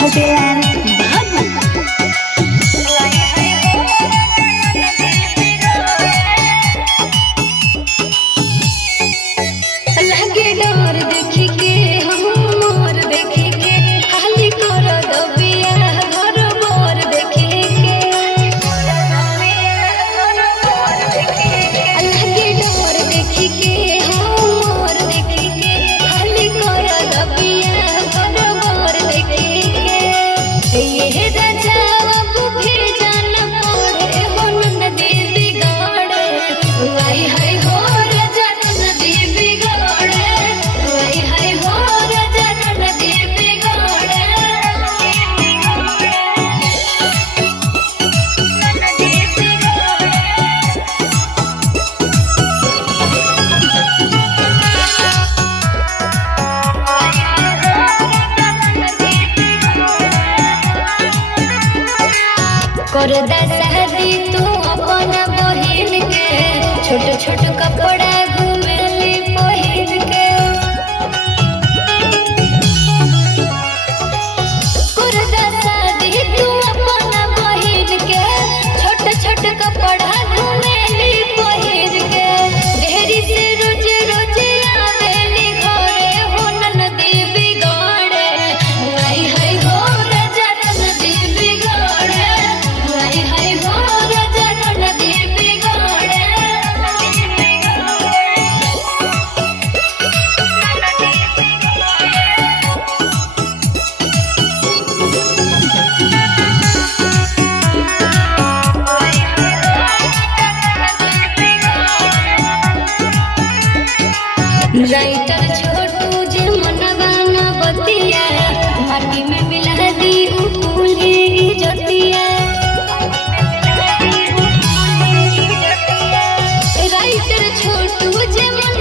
छोटे लाल बाबू। लगे डर देखी के हम मोर देखी के खाली कर दबिया घर मोर देखी के। लगे डर देखी के हम मोर देखी के खाली कर दबिया घर मोर देखी के। ये राजा अब भी जान पड़े हो नदी बिगाड़े आई है हो राजा नदी बिगाड़े आई है हो राजा नदी बिगाड़े। कर दा शादी तू अपन बहिन के छोट छोट कपड़ा घुमेली पहिन के। कर दा शादी तू अपन बहिन के छोट छोट कपड़ा घुमेली पहिन के। ढेरी से रोज रोज आवेली घरे हो नदी बिगाड़े आई है हो राजा नदी बिगाड़े आई है हो राजा नदी बिगाड़े। राइटर छोटू जे मनवा न बतिया माटी में मिला दी उ कुली इज्जतिया। राइटर छोटू जे मन